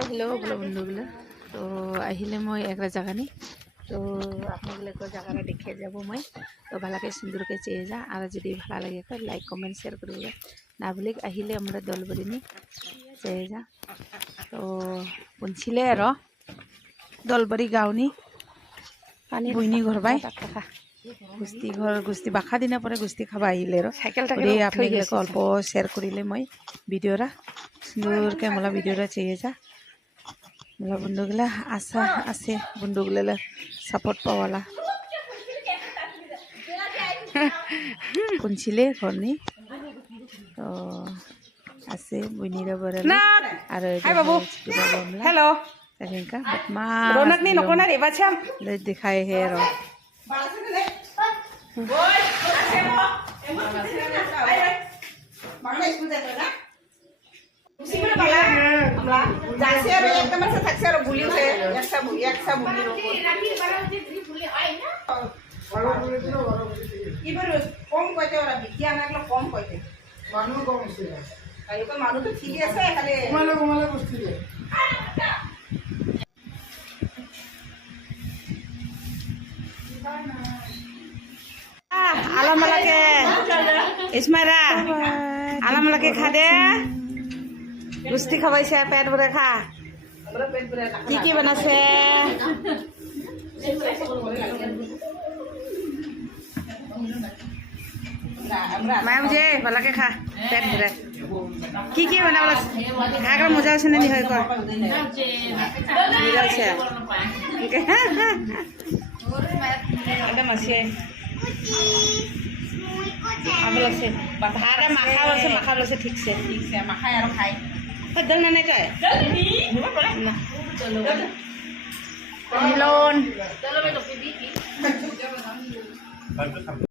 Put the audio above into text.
hello बोलो बंधुगुला तो আহিলে মই একটা জায়গা নি তো আপনাদের জায়গাটা দেখে যাব মই তো ভালকে সুন্দরকে চেয়ে যা আর যদি ভালো লাগে তো লাইক কমেন্ট শেয়ার করবে না বলে আহিলে আমরা দলবরি নি চেয়ে যা তো পৌঁছিলে আর দলবরি গাঁওনি পানি বইনি ঘর বাই গুস্তি ঘর গুস্তি বাখা দিনা পরে গুস্তি খাবা আহিলে আর আপনাদের অল্প শেয়ার করিলে মই ভিডিওরা সুন্দরকে মোলা ভিডিওটা চেয়ে যা মোলা বন্ধুগুলা আশা আছে বন্ধুগুলা সাপোর্ট পাওয়ালা শুনছিলে ঘরনি তো আছে বইনিরা বড় আর হ্যালো এনেকা মা রৌনক নি নকোনা রে বাছা ले दिखाए है रो বাংলা স্কুল যেতে না সিমরা বালা আমরা যাইছে আর একটা মাস থাকছে আর ভুলিছে একটা ভুলি রো ভুলি হয় না এবার কম কইতে ওরা বিকিয়া নাগলো কম কইতে মানুষ কম আছে আইও তো মানুষ তো ঠিক আছে খালি ঘুমালে বসতিলে আলামালাকে ইসমাইরা আলামালাকে খা দে গুস্তি খাবাইছে পেট ভরে খা কি বানাছে মায়া বুঝে ভালকে খা পেট ভরে কি বানাবলা খাগরা মজা আছে না নি হয় কর মজা আছে একদম আছে আমলা से भाड़ा माखा से ठीक से माखा यार खाई दल ना नहीं काय ना चलो मिलोन चलो मैं तो पी